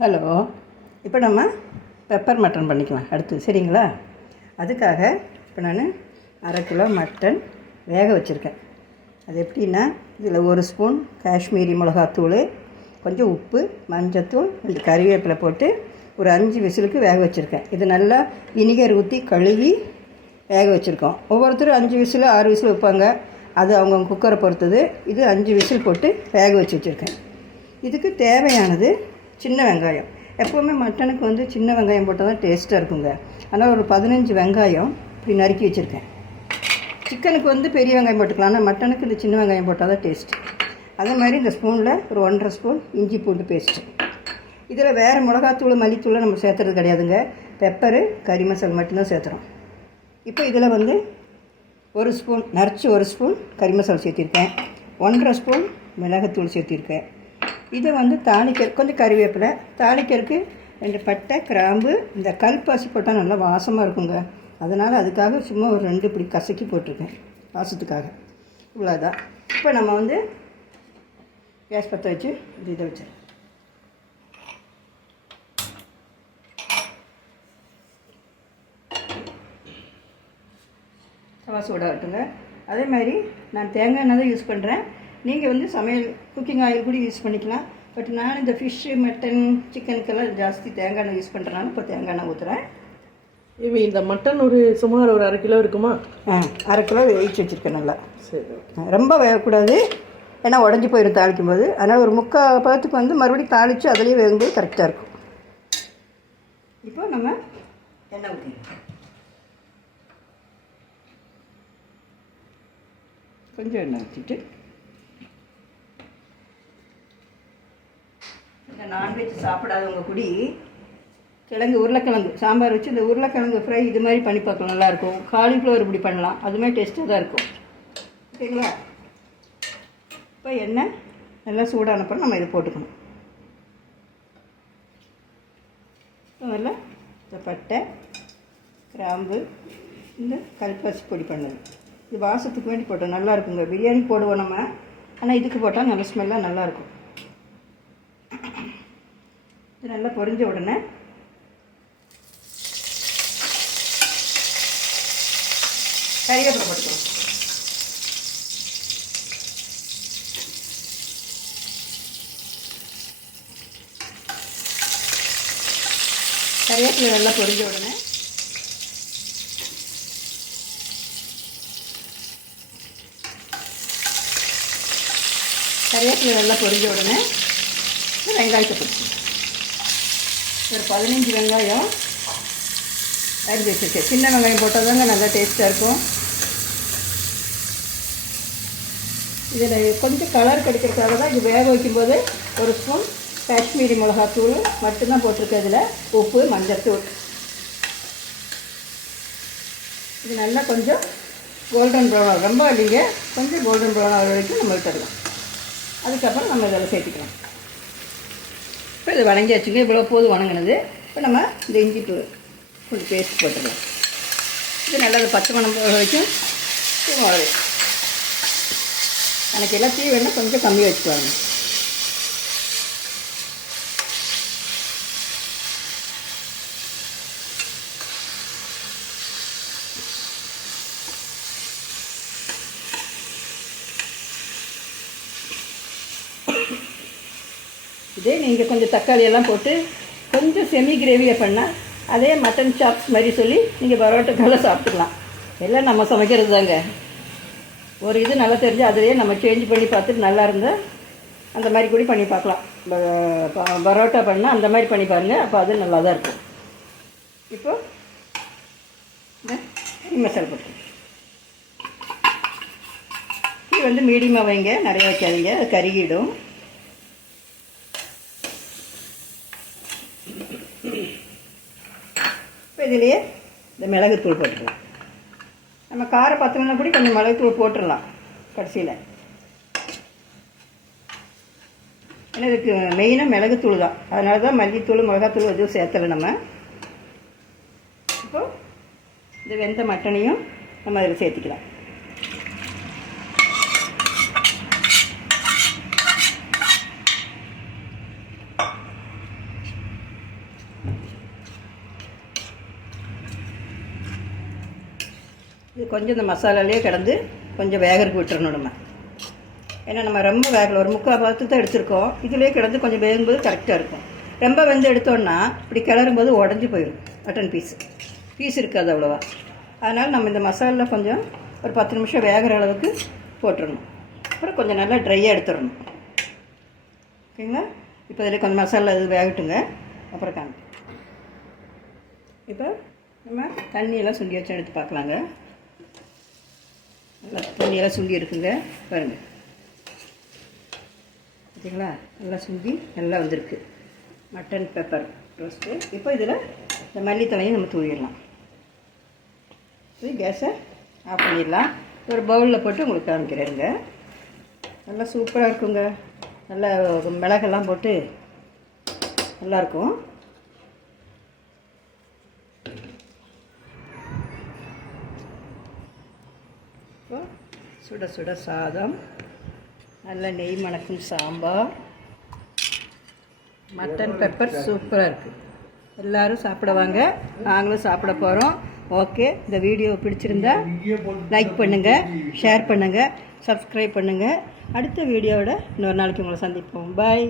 Hello. இப்போ நம்ம pepper mutton பண்ணிக்கலாம் அடுத்து, சரிங்களா? அதுக்காக இப்போ நான் அரை கிலோ மட்டன் வேக வச்சுருக்கேன். அது எப்படின்னா, இதில் 1 ஸ்பூன் காஷ்மீரி மிளகாத்தூள், கொஞ்சம் உப்பு, மஞ்சத்தூள், 2 கறிவேப்பிலை போட்டு ஒரு 5 விசிலுக்கு வேக வச்சுருக்கேன். இது நல்லா வினிகர் ஊற்றி கழுவி வேக வச்சுருக்கோம். ஒவ்வொருத்தரும் 5 விசில் 6 விசில் வைப்பாங்க, அது அவங்கவுங்க குக்கரை பொறுத்தது. இது 5 விசில் போட்டு வேக வச்சுருக்கேன். இதுக்கு தேவையானது சின்ன வெங்காயம். எப்போவுமே மட்டனுக்கு சின்ன வெங்காயம் போட்டால் தான் டேஸ்ட்டாக இருக்குங்க. அதனால் ஒரு 15 வெங்காயம் இப்படி நறுக்கி வச்சுருக்கேன். சிக்கனுக்கு பெரிய வெங்காயம் போட்டுக்கலாம், ஆனால் மட்டனுக்கு இந்த சின்ன வெங்காயம் போட்டால் தான் டேஸ்ட்டு. அதே மாதிரி இந்த ஸ்பூனில் ஒரு 1.5 ஸ்பூன் இஞ்சி பூண்டு பேஸ்ட்டு. இதில் வேறு மிளகாத்தூள் மல்லித்தூளை நம்ம சேர்த்துறது கிடையாதுங்க. பெப்பரு கறி மசாலா மட்டும்தான் சேர்த்துறோம். இப்போ இதில் 1 ஸ்பூன் நரைச்சி 1 ஸ்பூன் கறி மசாலா சேர்த்திருக்கேன். 1.5 ஸ்பூன் மிளகாத்தூள் சேர்த்திருக்கேன். இதை தாளிக்க கொஞ்சம் கறிவேப்பிலை, தாளிக்கிறதுக்கு 2 பட்டை, கிராம்பு, இந்த கல்பாசி போட்டால் நல்லா வாசமாக இருக்குங்க. அதனால் அதுக்காக சும்மா ஒரு 2 இப்படி கசக்கி போட்டிருக்கேன் வாசத்துக்காக. இவ்வளோதான். இப்போ நம்ம கேஸ் பற்ற வச்சு இதை வச்சு தவா சூடாகட்டுங்க. அதே மாதிரி நான் தேங்காய் எண்ணெய் தான் யூஸ் பண்ணுறேன். நீங்கள் சமையல் குக்கிங் ஆயில் கூட யூஸ் பண்ணிக்கலாம். பட் நான் இந்த ஃபிஷ்ஷு, மட்டன், சிக்கனுக்கெல்லாம் ஜாஸ்தி தேங்காய் எண்ணெய் யூஸ் பண்ணுறனால இப்போ தேங்காய் எண்ணெய் ஊற்றுறேன். இவ இந்த மட்டன் சுமார் ஒரு 1/2 கிலோ இருக்குமா? அரை கிலோ வேவிச்சு வச்சுருக்கேன் நல்லா. சரி, ரொம்ப வேகக்கூடாது, ஏன்னா உடஞ்சி போயிடும் தாளிக்கும் போது. அதனால் ஒரு 3/4 பதத்துக்கு மறுபடியும் தாளித்து அதிலேயே வேகும்போது கரெக்டாக இருக்கும். இப்போ நம்ம எண்ணெய் ஊற்றிக்கலாம். கொஞ்சம் எண்ணெய் ஊற்றிட்டு இந்த நான்வெஜ் சாப்பிடாதவங்க கூடி உருளைக்கிழங்கு சாம்பார் வச்சு இந்த உருளைக்கிழங்கு ஃப்ரை இது மாதிரி பண்ணி பார்க்கலாம், நல்லாயிருக்கும். காலிஃப்ளவர் இப்படி பண்ணலாம், அதுமாதிரி டேஸ்ட்டாக தான் இருக்கும். ஓகேங்களா? இப்போ எண்ணெய் நல்லா சூடானப்பறம் நம்ம இதை போட்டுக்கணும். நல்லா இந்த பட்டை, கிராம்பு, இந்த கல்பாசி பொடி பண்ணது இது வாசத்துக்கு வேண்டி போட்டோம், நல்லா இருக்குங்க. பிரியாணி போடுவோம் நம்ம, ஆனால் இதுக்கு போட்டால் நல்ல ஸ்மெல்லாக நல்லாயிருக்கும். இது நல்லா பொரிஞ்ச உடனே கறிவேப்பிலை போட்டுக்கணும். கறிவேப்பிலை நல்லா பொரிஞ்ச உடனே வெங்காயத்தை போட்டு ஒரு 15 வெங்காயம் அரிஞ்சு வச்சுருக்கேன். சின்ன வெங்காயம் போட்டால் தாங்க நல்லா டேஸ்ட்டாக இருக்கும். இதில் கொஞ்சம் கலர் கிடைக்கிறதுக்காக தான் இது வேக வைக்கும்போது 1 ஸ்பூன் காஷ்மீரி மிளகாத்தூள் மட்டும்தான் போட்டிருக்கேன். இதில் உப்பு, மஞ்சத்தூள். இது நல்லா கொஞ்சம் கோல்டன் ப்ரௌன் ஆகும், ரொம்ப இல்லைங்க, கொஞ்சம் கோல்டன் ப்ரௌன் ஆகிற வரைக்கும் நம்ம விட்டுடலாம். அதுக்கப்புறம் நம்ம இதில் சேர்த்துக்கலாம். இப்போ இது வணங்கி வச்சுக்க, இவ்வளோ போது வணங்கினது. இப்போ நம்ம இந்த இஞ்சி கொஞ்சம் பேஸ்ட் போட்டுக்கலாம். இது நல்லா பச்சை மணம் போக வரைக்கும் மிளகு எனக்கு எல்லாம் தீ வேணால் கொஞ்சம் கம்மியாக வச்சுக்குவாங்க. இதே நீங்கள் கொஞ்சம் தக்காளியெல்லாம் போட்டு கொஞ்சம் செமி கிரேவியை பண்ணால் அதே மட்டன் சாப்ஸ் மாதிரி சொல்லி நீங்கள் பரோட்டாக்கெல்லாம் சாப்பிட்டுக்கலாம். எல்லாம் நம்ம சமைக்கிறது தாங்க. ஒரு இது நல்லா தெரிஞ்சு அதிலேயே நம்ம சேஞ்ச் பண்ணி பார்த்துட்டு நல்லா இருந்தால் அந்த மாதிரி கூட பண்ணி பார்க்கலாம். பரோட்டா பண்ணால் அந்த மாதிரி பண்ணி பாருங்கள், அப்போ அது நல்லா தான் இருக்கும். இப்போது இந்த கறி மசாலா போட்டு இது மீடியமாக வைங்க, நிறைய வைக்காதீங்க, அது கருகிடும். இப்போ இதிலேயே இந்த மிளகுத்தூள் போட்டுக்கலாம். நம்ம காரம் பத்தலைன்னா கூட கொஞ்சம் மிளகுத்தூள் போட்டுடலாம் கடைசியில். ஏன்னா இதுக்கு மெயினாக மிளகுத்தூள் தான், அதனால தான் மல்லித்தூள் மிளகாத்தூள் எதுவும் சேர்த்தலை நம்ம. இப்போது இந்த வெந்த மட்டனையும் நம்ம அதில் சேர்த்துக்கலாம். கொஞ்சம் இந்த மசாலாலேயே கிடந்து கொஞ்சம் வேகறதுக்கு விட்டுறணும் நம்ம. ஏன்னா நம்ம ரொம்ப வேகலை, ஒரு 3/4 பாகத்துக்கு தான் எடுத்துருக்கோம். இதிலே கிடந்து கொஞ்சம் வேகும்போது கரெக்டாக இருக்கும். ரொம்ப வெந்து எடுத்தோன்னா இப்படி கிளறும்போது உடஞ்சி போயிடும். மட்டன் பீஸ் இருக்காது அவ்வளோவா. அதனால் நம்ம இந்த மசாலா கொஞ்சம் ஒரு 10 நிமிஷம் வேகிற அளவுக்கு போட்டுடணும். அப்புறம் கொஞ்சம் நல்லா ட்ரையாக எடுத்துடணும். ஓகேங்களா? இப்போ இதில் கொஞ்சம் மசாலா இது வேகட்டுங்க, அப்புறம் காமிப்போம். இப்போ நம்ம தண்ணியெல்லாம் சுண்டி வச்சு எடுத்து பார்க்கலாங்க. நல்லா தண்ணியெல்லாம் சுண்டி இருக்குங்க பாருங்கள். ஓகேங்களா? நல்லா சுண்டி நல்லா வந்திருக்கு மட்டன் பெப்பர் ரோஸ்ட்டு. இப்போ இதில் இந்த மல்லித்தலையும் நம்ம தூவிடலாம். கேஸை ஆஃப் பண்ணிடலாம். ஒரு பவுலில் போட்டு உங்களுக்கு காமிக்கிறேங்க. நல்லா சூப்பராக இருக்குங்க. நல்லா மிளகெல்லாம் போட்டு நல்லாயிருக்கும். இப்போ சுட சுட சாதம், நல்ல நெய் மணக்கும் சாம்பார், மட்டன் பெப்பர் சூப்பராக இருக்குது. எல்லோரும் சாப்பிடுவாங்க, நாங்களும் சாப்பிட போகிறோம். ஓகே, இந்த வீடியோ பிடிச்சிருந்தா லைக் பண்ணுங்கள், ஷேர் பண்ணுங்கள், சப்ஸ்கிரைப் பண்ணுங்கள். அடுத்த வீடியோவோட இன்னொரு நாளைக்கு உங்களை சந்திப்போம். பாய்.